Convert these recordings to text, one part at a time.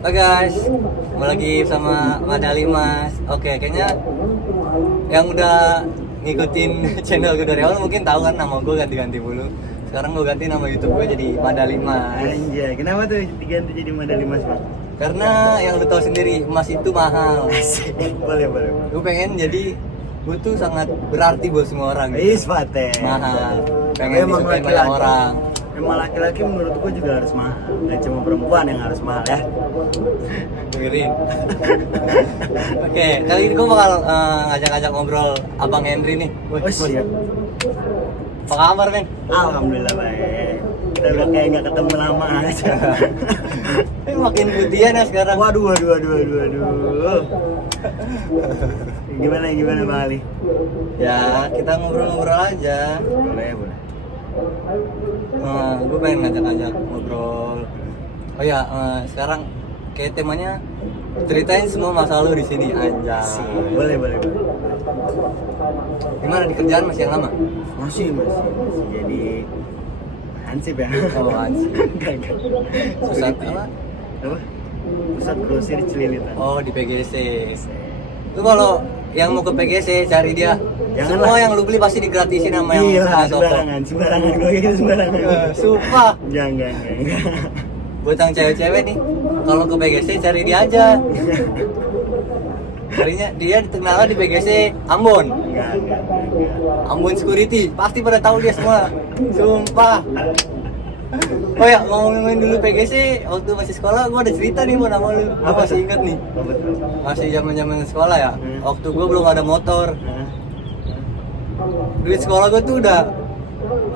Oke guys, kembali lagi sama Madali Mas. Oke, kayaknya yang udah ngikutin channel gue dari awal mungkin tahu kan nama gue ganti-ganti dulu. Sekarang gue ganti nama YouTube gue jadi Madali Mas. Anjay, kenapa tuh diganti jadi Madali Mas, Pak? Karena yang lu tahu sendiri, emas itu mahal. Asik. Boleh. Gue pengen jadi gue tuh sangat berarti buat semua orang. Is Pate. Mahal. Pengen disukain banyak orang. Emang laki-laki menurut gua juga harus mahal. Gak cuma perempuan yang harus mahal ya. Dengerin. Oke, kali ini gue bakal ngajak-ngajak ngobrol Abang Henry nih. Oh siap. Apa kabar, men? Alhamdulillah baik. Kita udah kayak gak ketemu lama aja. Makin putihan ya sekarang. Waduh. Gimana Bang Ali? Ya, kita ngobrol-ngobrol aja. Boleh. Gue pengen ngajak-ngajak ngobrol. Oh ya, sekarang kayak temanya ceritain semua masa lu di sini, anjay. Boleh. Gimana di kerjaan masih yang lama? Masih. Jadi hansip ya. Oh, hansip. Enggak. Pusat apa? Apa? Pusat grosir Cililitan. Oh, di PGC. Lu kalau yang mau ke PGC cari dia. Janganlah. Semua yang lu beli pasti digratisin sama yang Gila, punya toko. sembarangan gue gitu sembarangan. Sumpah. Jangan. Buat yang cewek-cewek nih, kalau ke PGC cari dia aja. Carinya dia terkenal di PGC Ambon. Enggak. Ambon Security, pasti pada tahu dia semua. Sumpah. Oh ya, ngomongin dulu PGC, waktu masih sekolah gua ada cerita nih mau nama lu. Gua Apa masih tuh? inget nih. Apa tuh? Masih zaman-zaman sekolah ya. Waktu gua belum ada motor. Hah? Duit sekolah gua tuh udah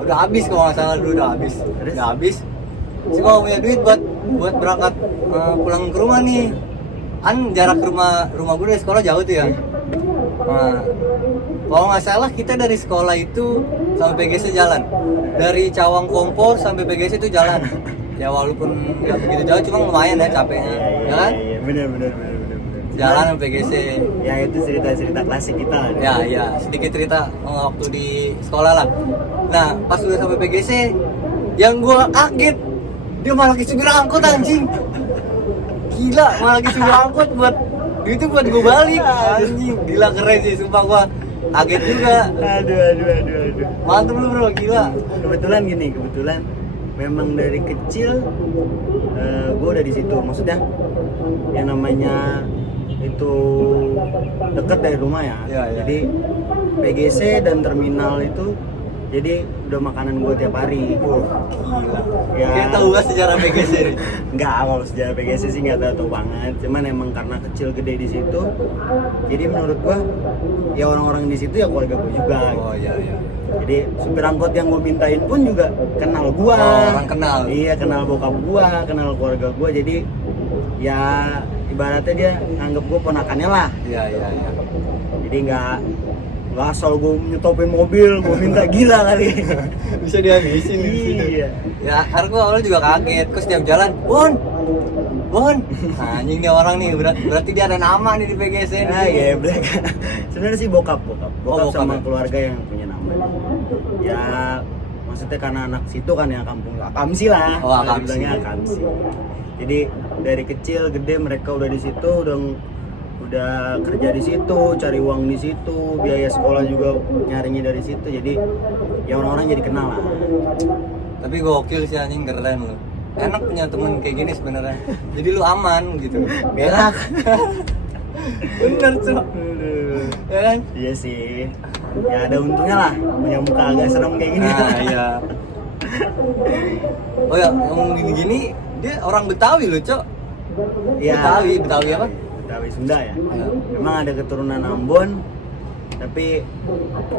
habis kalau nggak salah dulu udah habis. Terus? Udah habis. Sih gua punya duit buat berangkat pulang ke rumah nih. Kan jarak rumah gua dari sekolah jauh tuh ya. Nah, kalau nggak salah kita dari sekolah itu sampai PGC jalan. Dari Cawang Kompor sampai PGC itu jalan. Ya walaupun nggak begitu jauh, cuma lumayan ya capeknya, ya kan? Iya, benar. Jalan sampai PGC. Ya itu cerita klasik kita lah. Ya, sedikit cerita waktu di sekolah lah. Nah, pas udah sampai PGC, yang gua kaget, dia malah supir angkot anjing. Gila, malah supir angkot buat itu buat gua balik. Anjing, gila keren sih, sumpah gua kaget juga. Aduh. Mantep lu bro, gila. Kebetulan memang dari kecil gue udah di situ. Maksudnya yang namanya itu deket dari rumah ya. Ya. Jadi PGC dan terminal itu jadi udah makanan gue tiap hari. Gila. Ya. Kayak tahu gak sejarah PGC nih? Enggak, kalau sejarah PGC sih nggak tahu banget. Cuman emang karena kecil gede di situ, jadi menurut gua ya orang-orang di situ ya keluarga gua juga. Oh iya. Jadi supir angkot yang gua mintain pun juga kenal gua. Oh, orang kenal. Iya, kenal bokap gua, kenal keluarga gua. Jadi ya ibaratnya dia nganggep gua ponakannya lah. Iya. Jadi nggak asal gua nyetopin mobil, gua minta gila kali. Bisa dihabisin di situ. Iya. Ya, karena gua awalnya juga kaget. Kok setiap jalan, Bon. Anjing nih orang nih, berarti dia ada nama nih di PGC. Nah, ya black. Sebenarnya sih bokap Bokap sama ya? keluarga yang punya nama. Ya, maksudnya karena anak situ kan ya kampung Akamsi lah. Oh, Akamsi. Bilangnya Akamsi. Jadi dari kecil gede mereka udah di situ, udah kerja di situ, cari uang di situ, biaya sekolah juga nyarinya dari situ. Jadi ya orang-orang jadi kenal lah. Tapi gokil sih anjing, keren lu. Enak punya temen kayak gini sebenarnya. Jadi lu aman gitu. Berak. Bener tuh. Ya kan? Iya sih. Ya ada untungnya lah punya muka agak serem kayak gini. Nah, iya. Oh ya, ngomong gini-gini, dia orang Betawi loh, Cok. Iya. Betawi apa? Betawi Sunda ya. Ya. Memang ada keturunan Ambon, tapi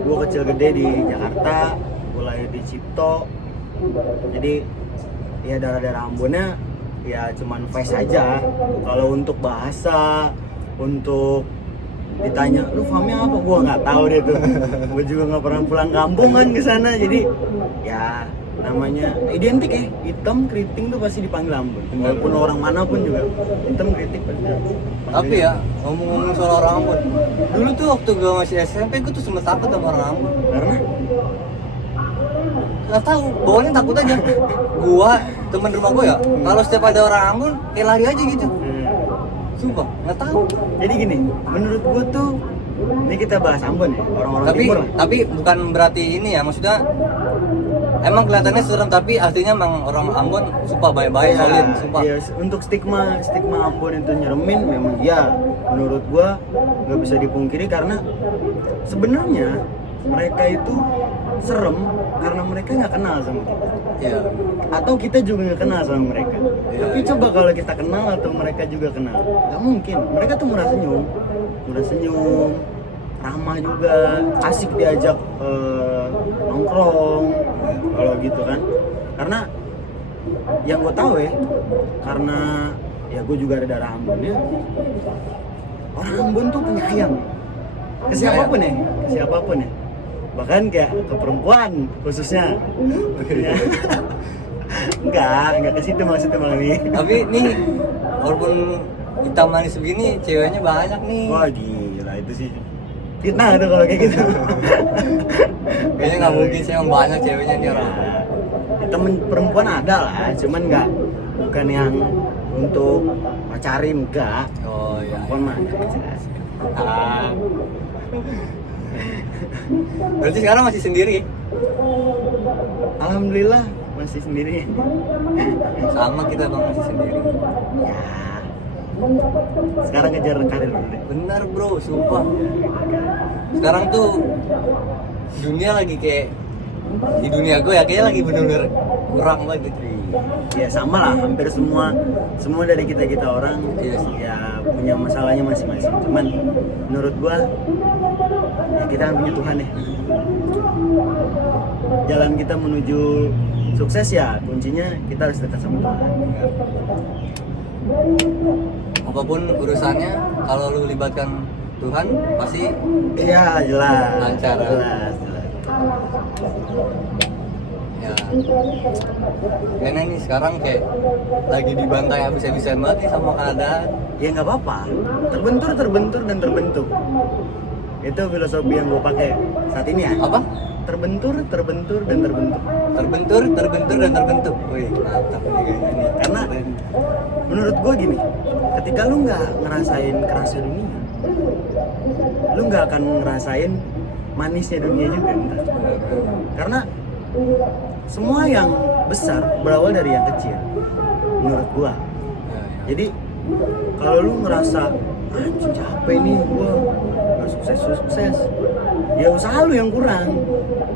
gua kecil gede di Jakarta, gua lahir di Cipto. Jadi ya daerah Ambonnya ya cuman face aja. Kalau untuk bahasa, untuk ditanya lu famnya apa, gua nggak tahu deh tuh. Gua juga nggak pernah pulang kampung kan ke sana, jadi ya namanya identik ya, hitam keriting tuh pasti dipanggil Ambon. Walaupun orang manapun juga hitam keriting pasti. Tapi ya, ngomong-ngomong soal orang Ambon, dulu tuh waktu gue masih SMP, gue tuh sempet takut sama orang Ambon. Karena nggak tahu, bawahnya takut aja. Gua temen rumah gue ya, kalau setiap ada orang Ambon kayak lari aja gitu. Sumpah, nggak tahu. Jadi gini, menurut gua tuh, ini kita bahas Ambon ya, orang-orang timur lah. Tapi bukan berarti ini ya, maksudnya emang kelihatannya serem tapi artinya emang orang Ambon sumpah baik-baik Iya, solid, sumpah. iya, untuk stigma Ambon itu nyeremin memang ya, menurut gua nggak bisa dipungkiri karena sebenarnya mereka itu serem karena mereka nggak kenal sama kita. Iya. Atau kita juga nggak kenal sama mereka. Iya, Tapi iya. coba kalau kita kenal atau mereka juga kenal, nggak mungkin. Mereka tuh murah senyum, ramah juga, asik diajak nongkrong, kalau gitu kan. Karena yang gue tahu ya, karena ya gue juga ada darah Ambon ya. Orang Ambon tuh penyayang ke siapapun ya. Bahkan kayak ke perempuan khususnya. Enggak ke situ maksudnya Bang Ali. Tapi nih walaupun hitam manis begini, ceweknya banyak nih. Wah gila itu sih fitnah tuh kalau kayak gitu. Kayaknya nggak mungkin sih, emang banyak ceweknya nih orang. Ya, temen perempuan ada lah, cuman bukan yang untuk pacarin enggak. Oh iya. Perempuan mah enggak jelas. Ah. Berarti sekarang masih sendiri? Alhamdulillah masih sendiri. Sama kita bang, masih sendiri. Ya. Sekarang ngejar karir dulu deh. Bener bro, sumpah. Sekarang tuh dunia lagi kayak di dunia gue ya kayaknya lagi bener-bener kurang banget gitu. Ya sama lah, hampir semua dari kita orang Iya sih. ya punya masalahnya masing-masing. Cuman menurut gua ya kita kan punya Tuhan ya. Jalan kita menuju sukses ya kuncinya kita harus dekat sama Tuhan. Apapun urusannya, kalau lu libatkan Tuhan pasti Iya jelas. Lancar. Jelas. ya. Karena ini sekarang kayak lagi dibantai habis-habisan banget nih sama keadaan. Ya nggak apa-apa. Terbentur dan terbentuk. Itu filosofi yang gue pakai saat ini ya. Apa? Terbentur dan terbentuk. Terbentur dan terbentuk. Wih, mantap nih kayaknya nih. Karena menurut gue gini, ketika lu nggak ngerasain kerasnya dunia, lu nggak akan ngerasain manisnya dunia juga ntar. Karena semua yang besar berawal dari yang kecil, menurut gua. Jadi kalau lu ngerasa anjing capek nih gua nggak sukses, ya usaha lu yang kurang.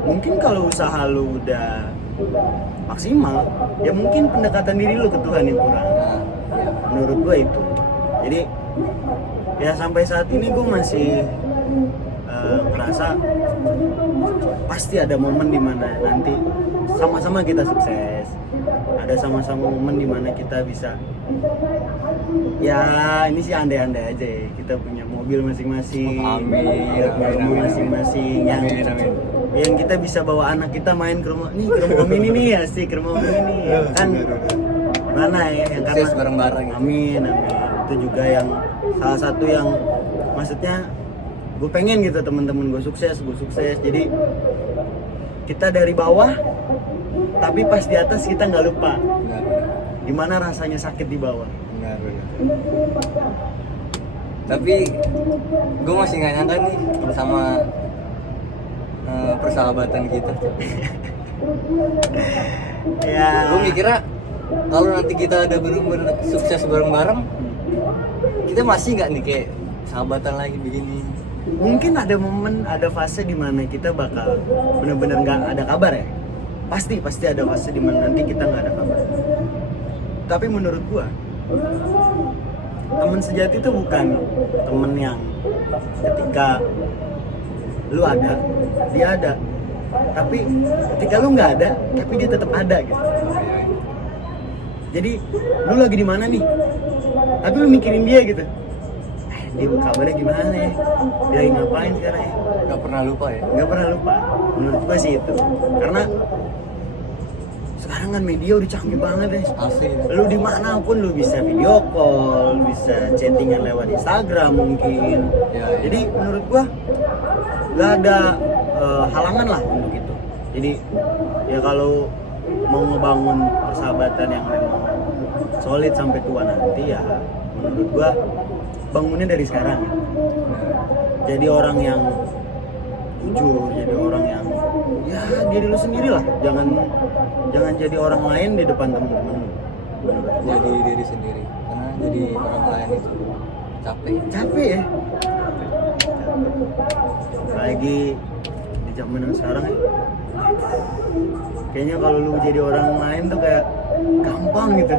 Mungkin kalau usaha lu udah maksimal, ya mungkin pendekatan diri lu ke Tuhan yang kurang. Menurut gua itu. Jadi ya sampai saat ini gua masih merasa pasti ada momen dimana nanti sama-sama kita sukses, ada sama-sama momen dimana kita bisa ya ini sih andai-andai aja ya, kita punya mobil masing-masing, Amin. mobil masing-masing yang Amin. yang kita bisa bawa anak kita main ke rumah om ini nih ya sih ke rumah om ini kan mana ya yang Sukses karena bareng-bareng. amin itu juga yang salah satu yang maksudnya gue pengen gitu temen-temen gue sukses jadi kita dari bawah tapi pas di atas kita nggak lupa Benar. gimana rasanya sakit di bawah. Benar. Tapi gue masih nggak nyangka nih sama persahabatan kita. Ya Gue mikirnya kalau nanti kita ada bener-bener sukses bareng-bareng, kita masih nggak nih kayak sahabatan lagi begini. mungkin ada momen ada fase di mana kita bakal bener-bener nggak ada kabar ya, pasti ada fase di mana nanti kita nggak ada kabar. Tapi menurut gua teman sejati itu bukan temen yang ketika lu ada dia ada, tapi ketika lu nggak ada tapi dia tetap ada gitu. Jadi lu lagi di mana nih tapi lu mikirin dia gitu, dia kabarnya gimana ya, dia lagi ngapain sekarang ya, Gak pernah lupa ya. nggak pernah lupa. Menurut gua sih itu karena sekarang kan media udah canggih banget deh. Asli. Lu dimanapun lu bisa video call, bisa chattingan lewat Instagram mungkin. Ya. Jadi menurut gua nggak ada halangan lah untuk itu. Jadi ya kalau mau ngebangun persahabatan yang memang solid sampai tua nanti ya menurut gua bangunnya dari sekarang. Jadi orang yang jujur, jadi orang yang ya diri lu sendiri lah, jangan jadi orang lain di depan temen-temen lu. Menurut gua. Jadi diri sendiri, karena jadi orang lain itu capek Ya apalagi di zaman yang sekarang ya kayaknya kalau lu jadi orang lain tuh kayak gampang gitu,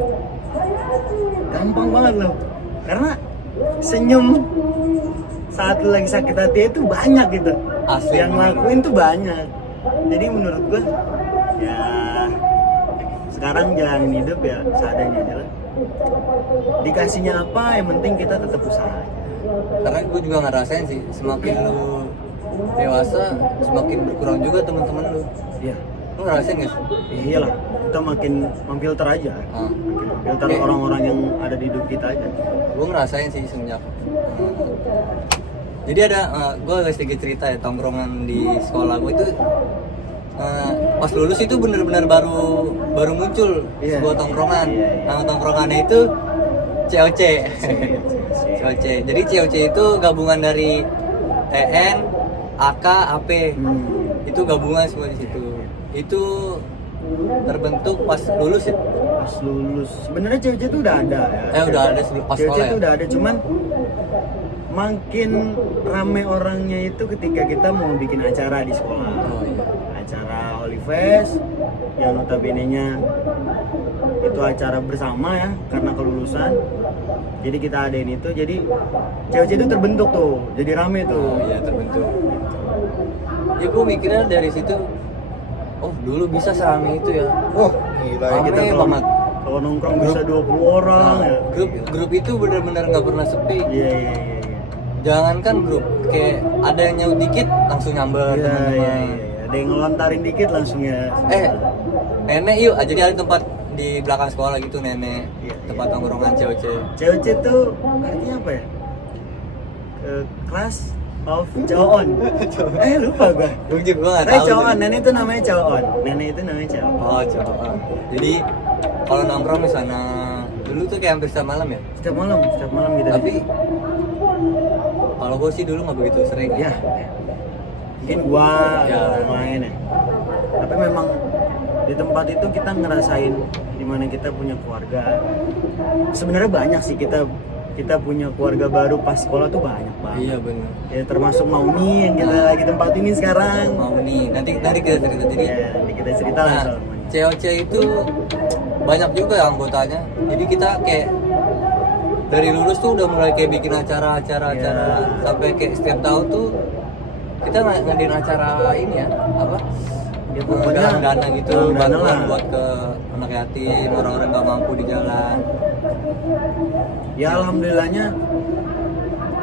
gampang banget loh, karena senyum saat lu lagi sakit hati itu banyak gitu. Asli, yang bener. ngelakuin tuh banyak. Jadi menurut gua ya sekarang jalanin hidup ya seadanya aja lah. Dikasihnya apa yang penting kita tetap usaha. Karena gue juga ngerasain sih, semakin lu dewasa semakin berkurang juga teman-teman lu. Iya. Lu ngerasain gak sih? Iyalah, kita makin memfilter aja. Ah. Makin memfilter Oke. orang-orang yang ada di hidup kita aja. Gue ngerasain sih semenjak jadi ada gue agak sedikit cerita ya, tongkrongan di sekolah gue itu pas lulus itu benar-benar baru muncul Iya. sebuah tongkrongan. Iya. Nama tongkrongannya itu COC. COC. Jadi COC itu gabungan dari TN, AK, AP. Itu gabungan semua di situ. Itu terbentuk pas lulus ya. Pas lulus, sebenarnya cewek itu udah ada ya. Udah ada sebelum pas Cewek sekolah itu ya. udah ada, cuman makin rame orangnya itu ketika kita mau bikin acara di sekolah. Oh iya. Acara Holy Fest yang notabene-nya itu acara bersama ya karena kelulusan. Jadi kita adain itu, jadi cewek itu terbentuk tuh, jadi rame tuh. Oh iya, terbentuk. Ya gue mikirnya dari situ, oh dulu bisa serame itu ya. Wah, gila ya, Rame kita banget. kalau nongkrong bisa 20 orang Nah, ya. grup itu benar-benar nggak pernah sepi. Iya. Jangankan grup, kayak ada yang nyaut dikit langsung nyamber Iya. teman-teman. Ada yang ngelontarin dikit langsung ya. Nenek yuk, jadi ada tempat di belakang sekolah gitu, nenek. Iya, Tempat tongkrongan cewek-cewek. Cewek tuh artinya apa ya? Class of Cowon. Lupa gua. Gue juga nggak tahu. Cowon, nenek itu namanya Cowon. Nenek itu namanya Cowon. Oh cowok. Jadi kalau nongkrong di sana dulu tuh kayak hampir setiap malam ya. Setiap malam gitu. Tapi kalau gue sih dulu nggak begitu sering. ya mungkin gua Ya. main ya. Tapi memang di tempat itu kita ngerasain dimana kita punya keluarga. Sebenarnya banyak sih kita punya keluarga baru pas sekolah tuh banyak banget. Iya benar. Ya termasuk Mauni yang kita lagi tempatin ini sekarang. Mau nih, nanti kita cerita. Jadi Ya, nanti kita cerita lah nah, soal Mauni. COC itu banyak juga anggotanya. Jadi kita kayak dari lulus tuh udah mulai kayak bikin acara sampai kayak setiap tahun tuh kita ngadain acara ini ya, apa? Ya, pokoknya Galang dana gitu, galang dana bantuan lah. buat ke anak yatim, orang-orang nggak mampu di jalan. Ya alhamdulillahnya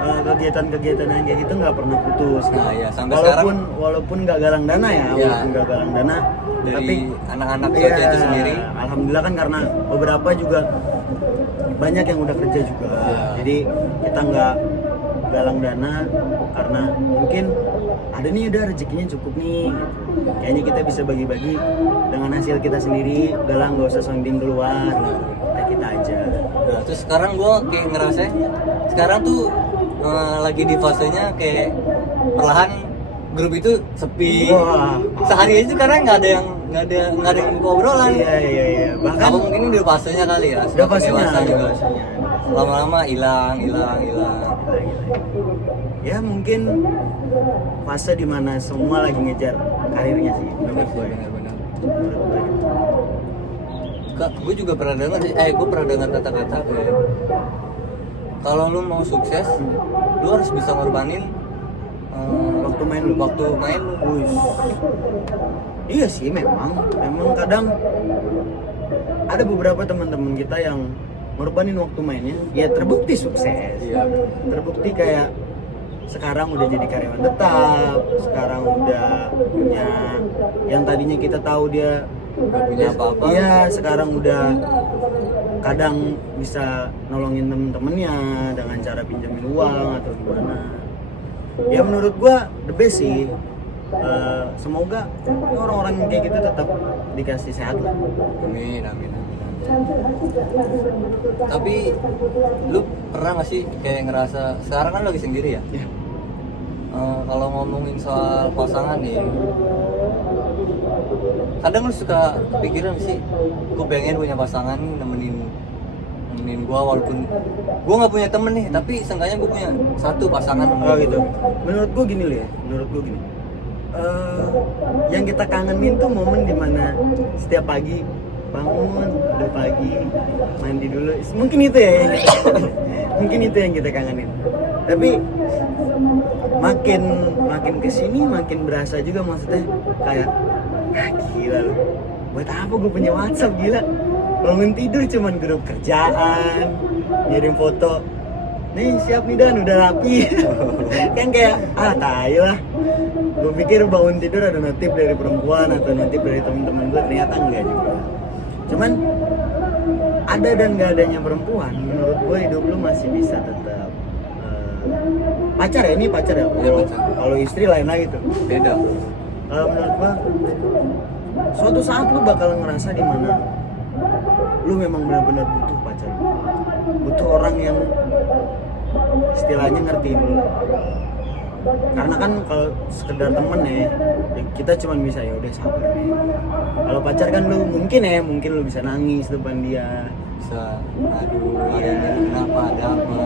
kegiatan-kegiatan yang kayak gitu nggak pernah putus. Nah ya sampai sekarang Walaupun nggak galang dana ya, Ya. walaupun nggak galang dana, dari tapi anak-anak iya, COC itu sendiri. alhamdulillah kan karena beberapa juga banyak yang udah kerja juga. Ya. Jadi kita nggak galang dana karena mungkin ada nih udah rezekinya cukup nih. Kayaknya kita bisa bagi-bagi dengan hasil kita sendiri. Udahlah nggak usah sounding keluar. Kita aja. Nah, terus sekarang gue kayak ngerasain sekarang tuh lagi di fasenya kayak perlahan grup itu sepi. Wah. Sehari aja karena nggak ada yang buka obrolan. Iya. Bahkan Apa mungkin ini udah fasenya kali ya. udah semakin fasenya, dewasa juga. fasenya. Lama-lama hilang. Ya mungkin fase dimana semua lagi ngejar karirnya sih menurut gue. Benar-benar. Menurut gue. Kak, gue juga pernah dengar sih. Gue pernah dengar kata-kata kayak kalau lu mau sukses, lu harus bisa ngorbanin Waktu main lu. Waktu main lu. Wih. Iya sih memang kadang ada beberapa teman-teman kita yang ngorbanin waktu mainnya, ya terbukti sukses. Iya. Terbukti kayak sekarang udah jadi karyawan tetap, sekarang udah punya yang tadinya kita tahu dia Gak punya apa-apa. Iya, sekarang udah kadang bisa nolongin temen-temennya dengan cara pinjamin uang atau gimana. Ya menurut gua the best sih. Semoga orang-orang kayak gitu tetap dikasih sehat lah. Amin. Tapi lu pernah gak sih kayak ngerasa sekarang kan lu lagi sendiri ya? Ya. Kalau ngomongin soal pasangan nih, kadang lu suka kepikiran sih, gue pengen punya pasangan nih nemenin gue, walaupun gue nggak punya temen nih, tapi seenggaknya gue punya satu pasangan. Oh gitu. Menurut gue gini loh ya, menurut gue gini. Yang kita kangenin tuh momen dimana setiap pagi bangun, udah pagi, mandi dulu. Mungkin itu ya yang mungkin itu yang kita kangenin. Tapi makin kesini makin berasa juga, maksudnya kayak gila loh, buat apa gue punya WhatsApp, gila. Bangun tidur cuman grup kerjaan, ngirim foto, nih siap nih Dan, udah rapi. Kan kayak tai lah. Gue pikir bangun tidur ada notif dari perempuan atau notif dari teman-teman gue, ternyata enggak juga. Cuman ada dan gak adanya perempuan, menurut gue hidup lu masih bisa tetap pacar ya, ini pacar ya. Kalau istri lain lagi tuh, Beda. kalau menurut gue suatu saat lu bakal ngerasa di mana lu memang benar-benar butuh pacar, butuh orang yang istilahnya ngertiin lu. Karena kan kalau sekedar temen ya kita cuma bisa ya udah sabar nih. Kalau pacar kan lu mungkin lu bisa nangis depan dia, Bisa, aduh, ada ini kenapa, ada apa.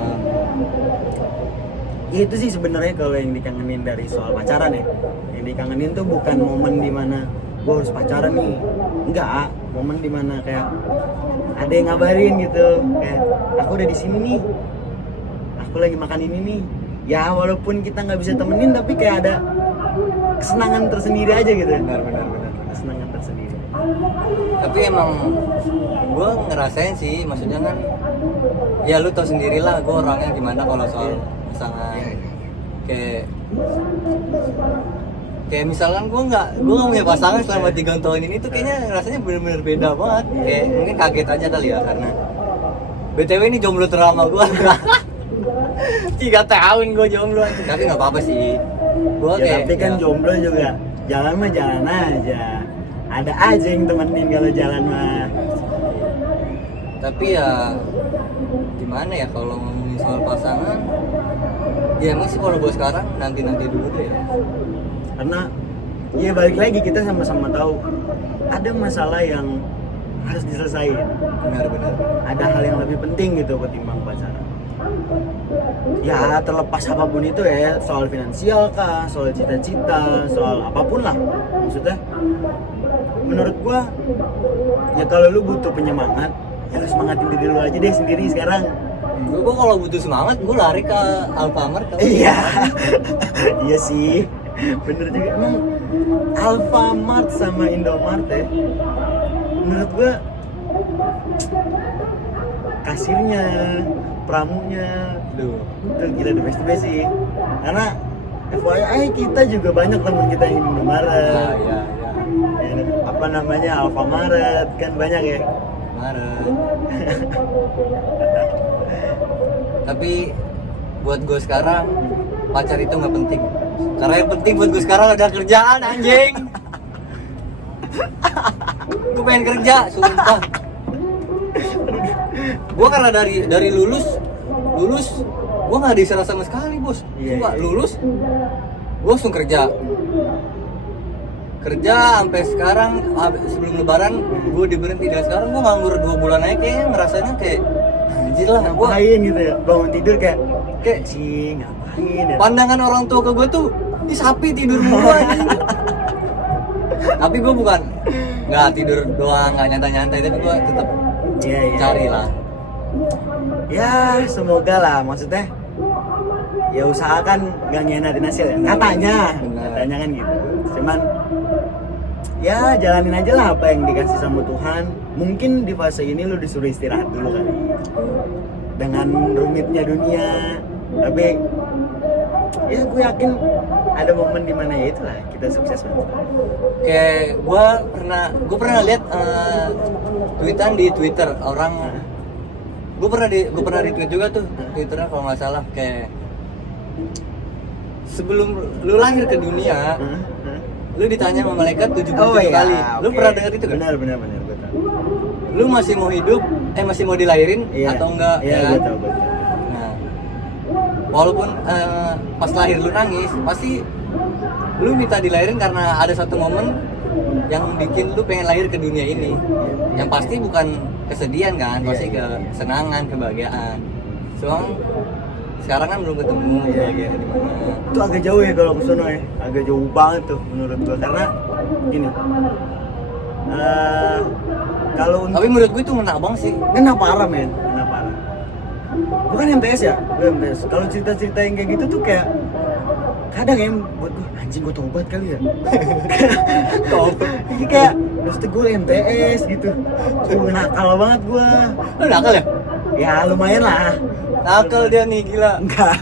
Ya itu sih sebenarnya kalau yang dikangenin dari soal pacaran ya. Yang dikangenin tuh bukan momen dimana gue harus pacaran nih, enggak. Momen dimana kayak ada yang ngabarin gitu, kayak aku udah di sini nih, aku lagi makan ini nih. Ya walaupun kita nggak bisa temenin, tapi kayak ada kesenangan tersendiri aja gitu. Benar. Kesenangan tersendiri. Tapi emang gue ngerasain sih, maksudnya kan ya lu tau sendiri lah gue orangnya gimana kalau soal pasangan. Kayak misalkan gue nggak punya pasangan selama 3 tahun ini tuh kayaknya rasanya bener-bener beda banget. Kayak mungkin kaget aja kali ya, karena BTW ini jomblo terlama gue. 3 tahun gue jomblo, tapi nggak apa-apa sih. Gue Ya, kayak tapi kan jomblo juga jalan mah jalan aja. Ada aja yang temenin kalau jalan mah. Tapi ya gimana ya kalau ngomongin soal pasangan, ya emang sih kalau gue sekarang nanti dulu deh ya. Karena ya balik lagi kita sama-sama tahu ada masalah yang harus diselesaikan. Benar. Ada hal yang lebih penting gitu ketimbang pacaran. Ya terlepas apapun itu ya, soal finansial kah, soal cita-cita, soal apapun lah. Maksudnya menurut gua ya kalau lu butuh penyemangat, ya lu semangatin diri lu aja deh sendiri sekarang. Gue kalau butuh semangat gue lari ke Alfamart. Iya. Iya sih. Bener juga. Emang Alfamart sama Indomart ya, menurut gua kasirnya, pramunya Duh. itu gila the best sih. Karena FYI kita juga banyak teman kita yang Indomaret, Ya. apa namanya Alfamaret kan banyak ya. Maret. Tapi buat gue sekarang pacar itu nggak penting. Karena yang penting buat gue sekarang ada kerjaan, anjing. Gue pengen kerja, sumpah. Gue karena dari lulus gue nggak diserah sama sekali, bos. Sumpah, lulus gue langsung kerja sampai sekarang. Sebelum lebaran gue diberhenti, dan sekarang gue nganggur 2 bulan aja, kayaknya ngerasanya kayak anjir lah. Gue Ngapain gitu ya, bangun tidur kayak ngapain ya. pandangan orang tua ke gue tuh, ini sapi tidur mulu anjing. Tapi gue bukan nggak tidur doang, nggak nyantai, tapi gue tetap Iya. cari lah. Ya semoga lah, maksudnya ya usahakan gak ngianatin hasil ya, katanya kan gitu. Cuman ya jalanin aja lah apa yang dikasih sama Tuhan. Mungkin di fase ini lu disuruh istirahat dulu kali dengan rumitnya dunia, tapi ya gue yakin ada momen dimana ya itulah kita sukses banget. Kayak gue pernah lihat tweetan di Twitter orang, gue pernah retweet juga tuh Twitternya kalau nggak salah, kayak sebelum lu lahir ke dunia lu ditanya sama malaikat 77 kali. Lu pernah dengar itu kan? Benar betul. lu masih mau hidup, masih mau dilahirin Iya. atau enggak, Iya, ya kan? betul, betul. Nah, walaupun pas lahir lu nangis, pasti lu minta dilahirin karena ada satu momen yang bikin lu pengen lahir ke dunia ini. Yang pasti bukan kesedihan kan, Iya, pasti iya. kesenangan, kebahagiaan. Soalnya sekarang kan belum ketemu Iya. kebahagiaan di mana. Itu agak jauh ya kalau ke sono ya, agak jauh banget tuh menurut gua karena gini. Kalau untuk Tapi menurut gue itu ngena banget sih. kena parah men, kena parah. Bukan MTS ya, bukan MTS. Kalau cerita-cerita yang kayak gitu tuh kayak kadang ya buat gue anjing gue tobat kali ya. Ini kayak mesti gue MTS gitu. Gue nakal banget gue. Lu nakal ya? Ya lumayan lah. Nakal dia nih, gila. Enggak.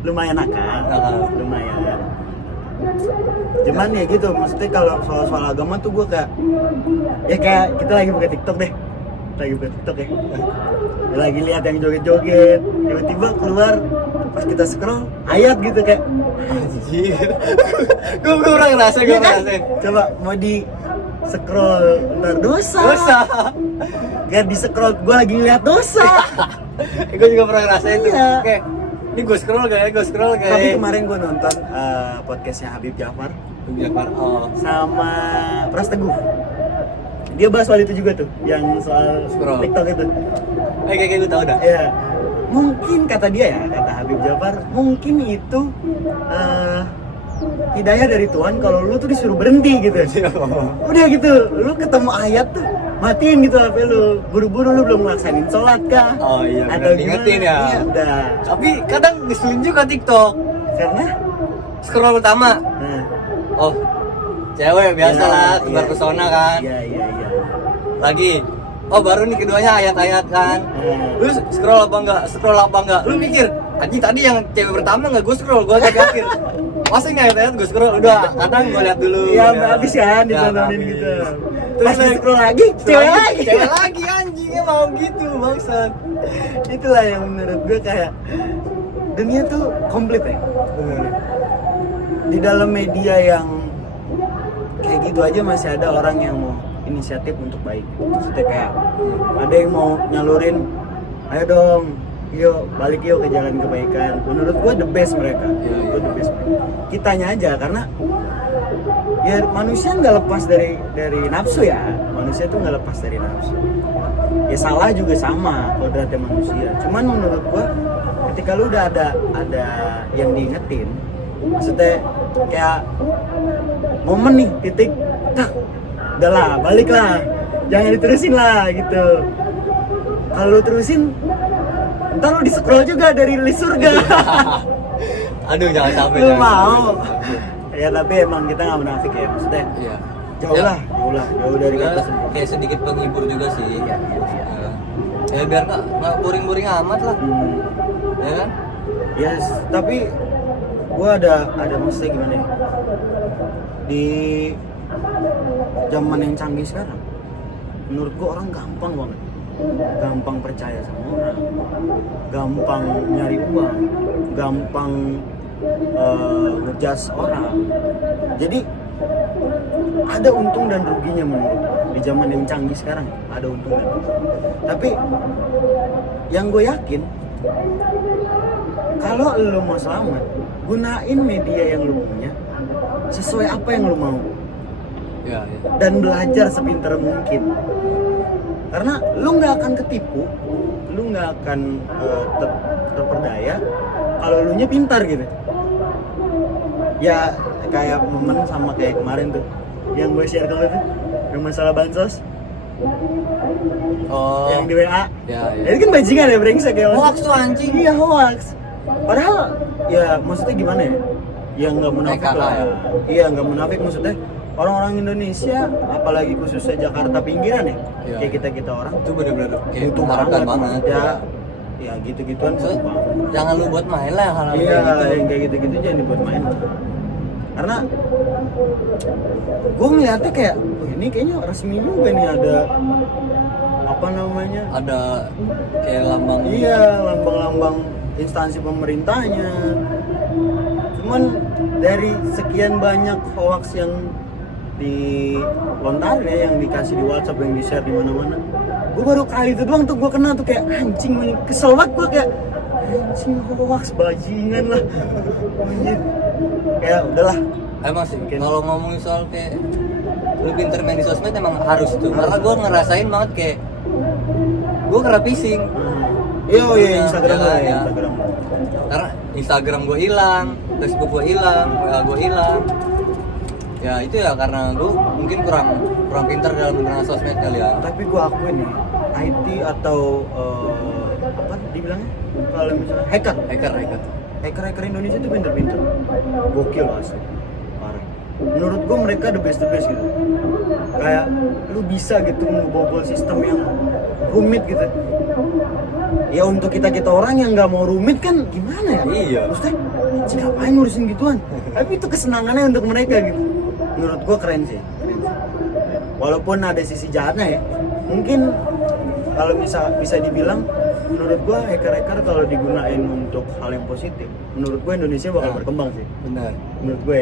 Lumayan nakal. Nakal. Lumayan. Cuman ya gitu, maksudnya kalau soal agama tuh gue kayak ya kayak kita lagi buka TikTok deh. Lagi buka TikTok ya. Lagi lihat yang joget-joget, tiba-tiba keluar pas kita scroll ayat gitu kayak Anjir. Gue pernah ngerasain, gue iya kan? ngerasain. Coba mau di scroll ntar dosa. Dosa. Kayak di scroll gue lagi ngeliat dosa. Gue juga pernah ngerasain tuh. Iya. Kayak ini gue scroll kayak. Tapi kemarin gue nonton podcastnya Habib Jafar Oh. sama Pras Teguh. Dia bahas soal itu juga tuh, yang soal Scroll. TikTok itu. Kayak gue tau dah. Ya, mungkin kata dia ya, kata Habib Jafar, mungkin itu hidayah dari Tuhan kalau lu tuh disuruh berhenti gitu. Udah gitu, lu ketemu ayat tuh, matiin gitu HP lu. Buru-buru lu belum ngelaksanain sholat kah? Oh iya, Atau bener, diingetin gimana? ya. Iya, udah. Tapi kadang ngeselin juga TikTok. Karena Scroll pertama, nah, oh cewek biasa iya, lah, tebar iya. pesona kan. Iya. Lagi, oh baru nih keduanya ayat-ayat kan. Lu scroll apa enggak? Lu mikir, anjing tadi yang cewek pertama enggak gue scroll, gue agak yakin. Masa nggak ayat-ayat gue scroll, udah kadang gue lihat dulu. Iya, ya. habis kan Ya, ditontonin habis. gitu. Terus Pas scroll lagi, cewek lagi anjingnya mau gitu bangsat. Itulah yang menurut gue kayak dunia tuh komplit ya. Di dalam media yang kayak gitu aja masih ada orang yang mau inisiatif untuk baik. Maksudnya kayak ada yang mau nyalurin, ayo dong, yuk balik yuk ke jalan kebaikan. Menurut gua the best mereka. Menurut gua the best mereka. Kitanya aja karena ya manusia nggak lepas dari nafsu ya. Manusia tuh nggak lepas dari nafsu. Ya salah juga sama kodratnya manusia. Cuman menurut gua ketika lu udah ada yang diingetin, maksudnya kayak momen nih titik tak udahlah balik lah, jangan diterusin lah gitu. Kalau lu terusin ntar lu di scroll juga dari list surga. Aduh jangan sampai. Lu jangan mau sampai. ya, tapi emang kita nggak munafik ya, maksudnya Iya. jauh Ya, lah jauh dari juga kata sendiri. kayak sedikit penghibur juga sih. Iya. Ya biar nggak boring-boring amat lah, ya kan? Yes, tapi gua ada maksudnya gimana ya, di zaman yang canggih sekarang menurut gua orang gampang percaya sama orang, gampang nyari uang, gampang ngejudge orang. Jadi ada untung dan ruginya menurut gua. Di zaman yang canggih sekarang ada untung dan rugi. Tapi yang gue yakin kalau lu mau selamat, gunain media yang lu punya sesuai apa yang lu mau Iya. dan belajar sepintar mungkin. Karena lu nggak akan ketipu, lu nggak akan terperdaya kalau lu nya pintar gitu. Ya kayak momen sama kayak kemarin tuh yang gue share ke lu tuh, yang masalah bansos, Oh. yang di WA. Ya. Itu kan bajingan ya, brengsek ya. Hoax tuh anjing. Iya, hoax. Padahal ya maksudnya gimana ya? Ya nggak munafik PKK lah. ya? Iya, nggak munafik maksudnya. Orang-orang Indonesia, apalagi khususnya Jakarta pinggiran ya, Iya. kayak kita orang Itu bener-bener kayak butuh mengharapkan banget. Ya, ya gitu-gituan So, butuh banget. jangan lu buat main lah hal-hal Iya, kayak gitu. yang kayak gitu-gitu jangan dibuat main. Karena gue ngeliatnya kayak, oh, ini kayaknya resmi juga nih, ada apa namanya? Ada kayak lambang. Iya, lambang-lambang instansi pemerintahnya. Cuman dari sekian banyak hoax yang di lontarin ya, yang dikasih di WhatsApp, yang di share di mana-mana. Gue baru kali itu doang tuh gue kena tuh kayak anjing, kesel banget gue kayak anjing hoax bajingan lah. Anjing. Kayak udahlah. Emang sih kalau ngomongin soal kayak lu pinter main di sosmed emang harus tuh, karena gue ngerasain banget kayak gue kena phishing. Iya Instagram Ya, gue ya. Instagram. Karena Instagram gue hilang, Facebook gue hilang, WA gue hilang. Ya itu ya karena gue mungkin kurang pintar dalam menggunakan sosmed kali ya. Tapi gue akuin nih, IT atau apa dibilangnya, kalau misalnya hacker Indonesia tuh pinter-pinter, gokil asli, parah. Menurut gue mereka the best gitu. Kayak lu bisa gitu ngebobol sistem yang rumit gitu. Ya untuk kita orang yang nggak mau rumit kan gimana ya? Iya. Maksudnya, ngapain ngurusin gituan? Tapi itu kesenangannya untuk mereka gitu. Menurut gue keren sih. Walaupun ada sisi jahatnya ya. Mungkin kalau bisa dibilang, menurut gue hacker kalau digunain untuk hal yang positif, menurut gue Indonesia bakal berkembang sih. Benar. Menurut gue.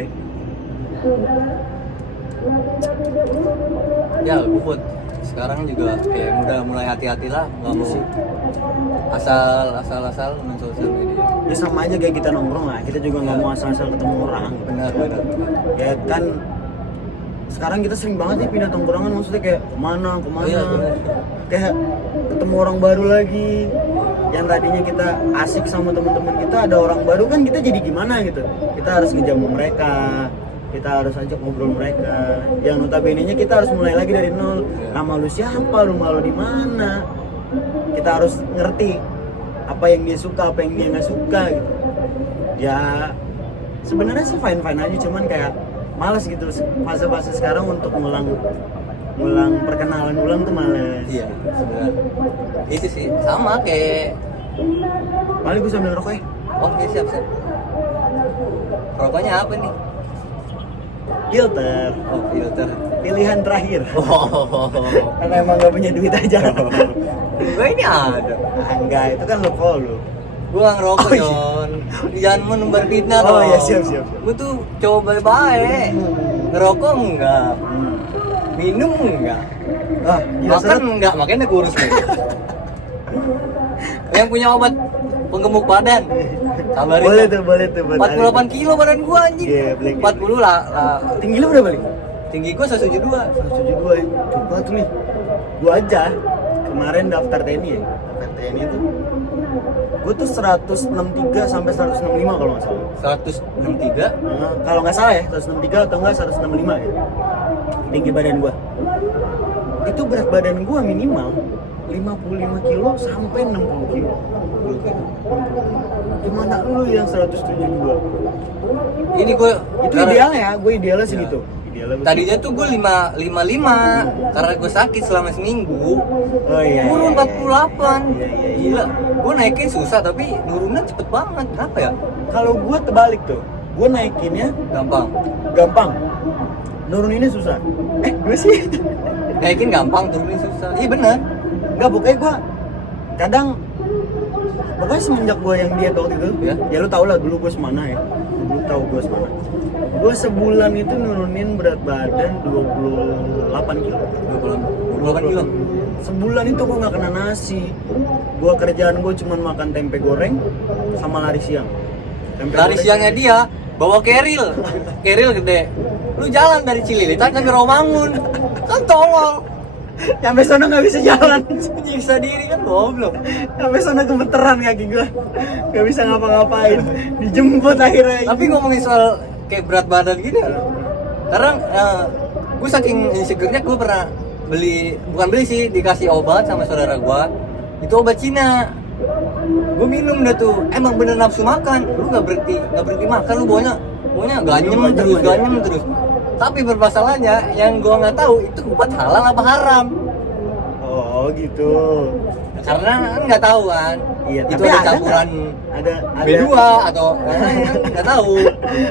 Ya gue buat sekarang juga kayak udah mulai hati-hati lah, nggak mau asal main sosial media. Ya sama aja kayak kita nongkrong lah, kita juga nggak mau asal-asal ketemu orang. Benar. Ya kan sekarang kita sering banget nih pindah tongkrongan, maksudnya kayak kemana Iya, benar. kayak ketemu orang baru lagi. Yang tadinya kita asik sama teman-teman kita, ada orang baru kan kita jadi gimana gitu, kita harus ngejamu mereka, kita harus ajak ngobrol mereka, yang notabene-nya kita harus mulai lagi dari nol. Nama lu siapa, rumah lu di mana, kita harus ngerti apa yang dia suka, apa yang dia nggak suka gitu. Ya sebenarnya sih fine aja, cuman kayak males gitu fase-fase sekarang untuk ngulang perkenalan ulang tuh males. Iya, sebenarnya itu sih sama kayak. Paling gue sambil ngerokok ya. Oke, siap. Rokoknya apa nih? Filter, Oh, filter. pilihan terakhir. Oh, Karena emang gak punya duit aja. gue ini ada. Enggak, itu kan lo call lu. Gue nggak ngerokok, Oh, iya. Jon. Jangan menebar fitnah Oh, dong. iya, siap. Gue tuh coba baik. Ngerokok enggak, minum enggak, Ah, gila makan seret. enggak, makanya kurus nih. Yang punya obat penggemuk badan, kabarin. Boleh tuh. 48 kilo badan gua anjing. Iya, boleh. 40 lah. Tinggi lu berapa nih? Tinggi gua 172. 172 ya. Coba tuh nih. Gua aja kemarin daftar TNI ya. Daftar TNI itu gua tuh 163 sampai 165 kalau nggak salah. 163. Nah, kalau nggak salah ya, 163 atau enggak 165 ya. Tinggi badan gua. Itu berat badan gua minimal 55 kilo sampai 60 kilo. Gimana lu yang 172? Ini gua Itu ideal ya, gue idealnya segitu. Idealnya gua tadinya tuh gua 555 karena gua sakit selama seminggu. Oh iya. Turun 48. Iya. Gila. Gua naikin susah tapi nurunnya cepet banget. Kenapa ya? Kalau gue terbalik tuh, gue naikinnya gampang, nuruninnya susah. Gue sih Naikin gampang, turunin susah. Iya bener. nggak, pokoknya gue kadang, pokoknya semenjak gue yang diet waktu itu, ya lu tau lah dulu gue semana ya, lu tau gue semana. Gue sebulan itu nurunin berat badan 28 kilo. 28 kilo. Sebulan itu gue nggak kena nasi. Gue kerjaan gue cuma makan tempe goreng sama lari siang. Lari siangnya dia bawa keril gede. Lu jalan dari Cililitan sampai Romangun. Kan tolol. Sampai sana nggak bisa jalan. Nyiksa diri kan goblok. Sampai sana gemeteran kaki gue, nggak bisa ngapa-ngapain. Dijemput akhirnya. Tapi ngomongin soal kayak berat badan gini, sekarang gue saking insecure-nya gue pernah bukan beli sih, dikasih obat sama saudara gue. Itu obat Cina. Gue minum dah tuh, emang bener nafsu makan. Lu nggak berhenti makan, lu baunya ganyem terus. Tapi permasalahannya yang gue nggak tahu itu obat halal apa haram. Oh gitu. Karena kan nggak tahu kan. Iya, itu tapi ada ada campuran ada B2 atau nggak tahu.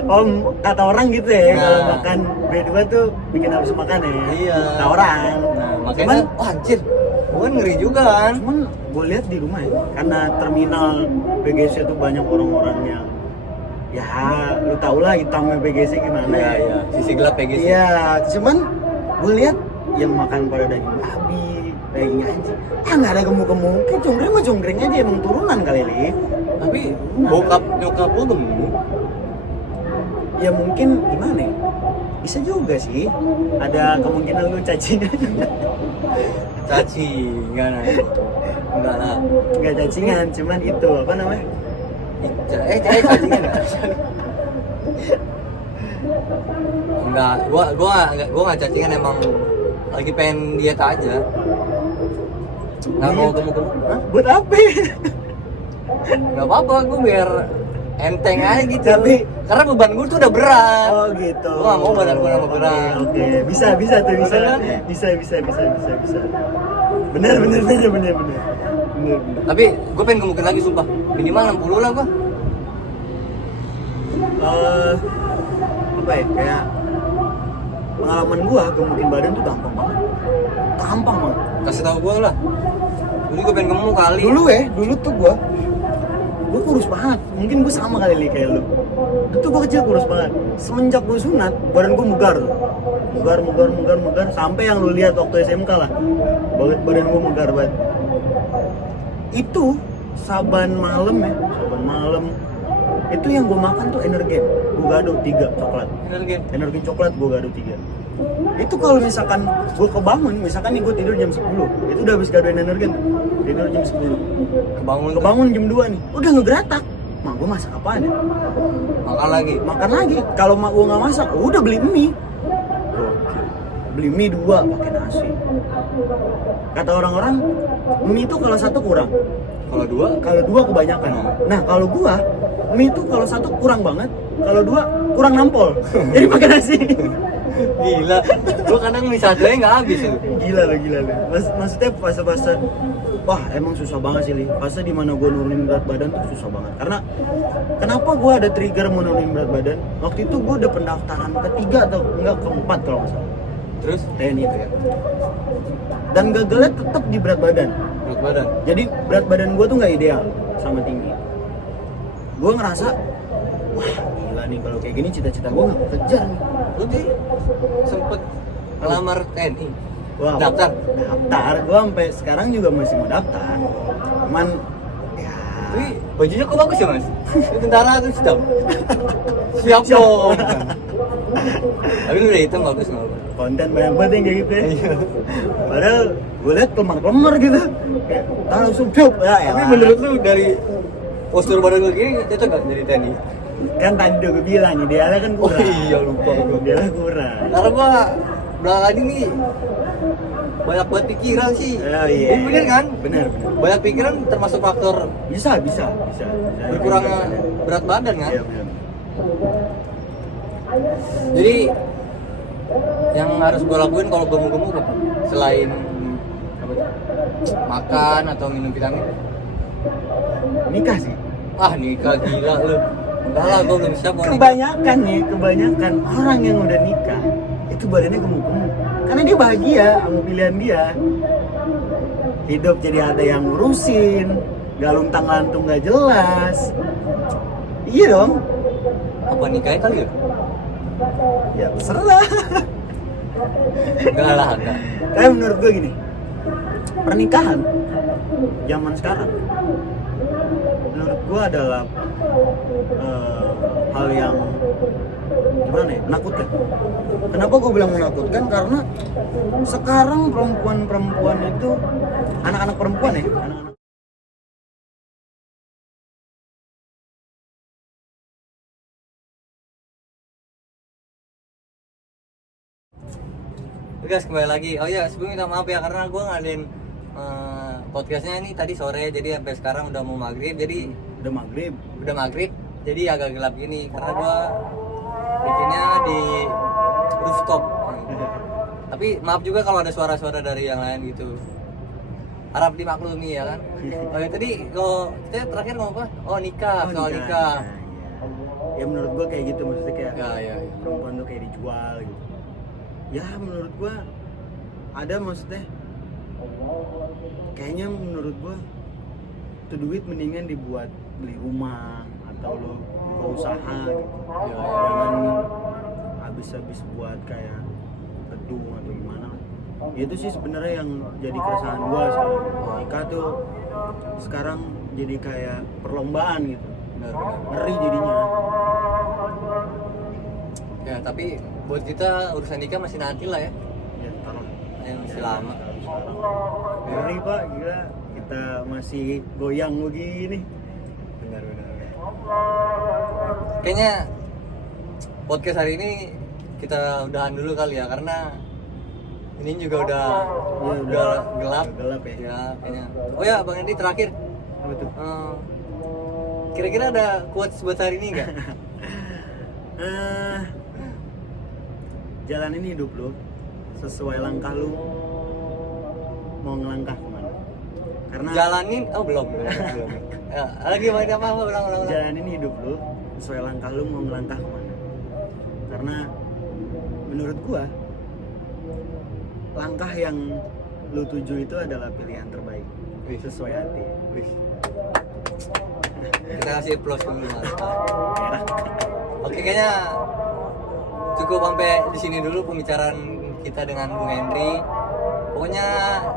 Oh, kata orang gitu ya, Nah. kalau makan B2 tuh bikin nafsu makan ya. Iya. Kata orang. Nah, makanya wah anjir, gue ngeri juga kan. Cuman gue lihat di rumah ya, karena terminal BGC tuh banyak orang-orang yang ya lu tau lah hitamnya PGC gimana. Iya. Sisi gelap PGC. Iya, cuman gue lihat yang makan pada daging babi, daging anjing, nggak ada gemuk-gemuk. Cungkring mah cungkring aja, emang turunan kali Li. Tapi bokap nyokap lu gemuk. Ya mungkin gimana ya? Bisa juga sih, ada kemungkinan lu cacingan. Cacingan aja. Enggak lah. Nggak cacingan, cuman itu apa namanya? Cacingan nggak? Enggak, gua nggak cacingan, emang lagi pengen diet aja. Nggak mau gemuk-gemuk. Hah? Buat apa? Nggak apa-apa, gua biar enteng aja gitu. Tapi- karena beban gua tuh udah berat. Oh gitu. Gua nggak mau badan gua nambah berat. Oke. Bisa tuh, bisa. Bener kan? Bisa. Bener. Tapi gua pengen gemukin lagi sumpah. Minimal 60 lah gua. Apa ya, kayak pengalaman gua gemukin badan tuh gampang banget. Kasih tahu gua lah. Dulu gua pengen gemuk kali. Dulu tuh gua kurus banget. Mungkin gua sama kali Li kayak lu. Itu gua kecil kurus banget. Semenjak gua sunat, badan gua megar sampai yang lu lihat waktu SMK lah. Badan gua megar banget. Itu saban malam itu yang gue makan tuh Energen, gue gaduh 3 coklat. Energen coklat gue gaduh 3. Itu kalau misalkan gue kebangun, misalkan nih gue tidur jam 10, itu udah habis gaduhin Energen, tidur jam 10. Kebangun jam 2 nih, udah ngegeratak. Mak gue masak apaan ya? Makan lagi. Kalau mak gue nggak masak, udah beli mie. Beli mie 2 pakai nasi. Kata orang-orang, mie itu kalau 1 kurang. Kalau dua kebanyakan. Nah, kalau gua mie itu kalau 1 kurang banget, kalau 2 kurang nampol. Jadi pakai nasi. Gila. Gua kadang mie satu aja nggak habis tuh. Gila lu. Maksudnya fase-fase wah, emang susah banget sih, Li. Fase di mana gua nurunin berat badan tuh susah banget. Karena kenapa gua ada trigger mau nurunin berat badan? Waktu itu gua udah pendaftaran ke-3 atau enggak ke-4 kalau nggak salah. Terus TNI itu ya. Dan gagalnya tetap di berat badan. Jadi berat badan gue tuh nggak ideal sama tinggi. Gue ngerasa, wah gila nih kalau kayak gini cita-cita gue nggak kekejar nih. lu sih sempet ngelamar TNI. Wow. Daftar. Gue sampai sekarang juga masih mau daftar. Cuman ya. Tapi bajunya kok bagus ya mas? Itu tentara tuh siap dong. Tapi lu udah hitam bagus nggak? Konten banyak banget yang kayak gitu ya. Iya. Padahal gue liat kelemar gitu. Kayak langsung cup ya. Tapi menurut lu dari postur badan lu gini cocok gak jadi TNI? Kan tadi udah gue bilang idealnya kan kurang. Oh iya lupa gua. Idealnya kurang. Karena gua belakangan ini banyak banget pikiran sih. Oh, iya. Bener kan? Bener. Banyak pikiran termasuk faktor Bisa. berkurangnya berat badan kan? Iya bener. Jadi yang harus gue lakuin kalau gue mau gemuk apa? Selain apa tuh? Makan atau minum vitamin? Nikah sih. Ah nikah gila lu. Enggak lah, gue belum siap mau nikah. Kebanyakan orang yang udah nikah itu badannya gemuk-gemuk karena dia bahagia sama pilihan dia. Hidup jadi ada yang ngurusin, gak luntang-lantung gak jelas. Iya dong. Apa nikahnya kali ya? Ya terserah. Enggak lah, enggak. Kayak menurut gue gini, pernikahan zaman sekarang menurut gue adalah hal yang gimana ya, menakutkan. Kenapa gue bilang menakutkan? Karena sekarang perempuan itu, anak-anak perempuan ya, anak-anak Guys, kembali lagi. Oh iya, sebelumnya minta maaf ya karena gue ngadain podcastnya ini tadi sore, jadi sampai sekarang udah mau maghrib, jadi udah maghrib. jadi agak gelap gini karena gue bikinnya di rooftop. Tapi maaf juga kalau ada suara-suara dari yang lain gitu. Harap dimaklumi ya kan. Oh ya, tadi kalau kita terakhir ngomong apa? Oh nikah, soal nikah. Ya menurut gue kayak gitu, maksudnya kayak Ya. perempuan tuh kayak dijual gitu. Ya menurut gue ada, maksudnya kayaknya menurut gue tuh duit mendingan dibuat beli rumah atau lu ke usaha gitu. Ya, Jangan habis-habis buat kayak gedung atau gimana lah. Itu sih sebenarnya yang jadi keresahan gua sekarang. Nikah tuh sekarang jadi kayak perlombaan gitu. benar. Ngeri jadinya. Ya tapi buat kita urusan nikah masih nanti lah ya. Ya ntar lah. Yang masih lama. Sekarang. Ngeri Pak, gila. Kita masih goyang begini. Benar. Kayaknya podcast hari ini kita udahan dulu kali ya, karena ini juga udah gelap. Udah gelap ya. Ya kayaknya. Oh ya Bang Hendy, terakhir Apa tuh? kira-kira ada quotes buat hari ini nggak? Jalanin hidup lu sesuai langkah lu mau ngelangkah kemana. Karena Jalanin, oh belum. Ya, lagi apa ulang. jalanin hidup lu sesuai langkah lu mau ngelangkah kemana. Karena menurut gua langkah yang lu tuju itu adalah pilihan terbaik sesuai hati. Wih. Kita kasih applause dulu Mas. Merah. Oke, kayaknya cukup sampai di sini dulu pembicaraan kita dengan Bung Henry. Pokoknya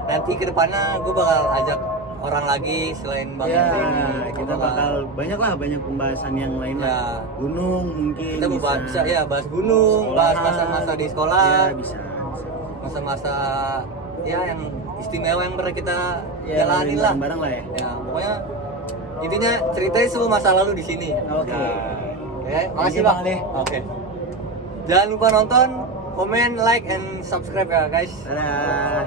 nanti ke depannya gue bakal ajak orang lagi selain Bang Ya, Henry ini. kita bakal banyak pembahasan yang lain Ya. lah. Gunung mungkin Kita bisa ya bahas gunung, bahas masa-masa di sekolah, Ya, bisa. masa-masa ya yang istimewa yang pernah kita Ya, jalani lah. bareng lah ya. Ya, pokoknya intinya ceritain semua masa lalu di sini. Oke. Oke, makasih Oke, Bang. Bang. Oke. Jangan lupa nonton, komen, like, and subscribe ya guys. Dadah.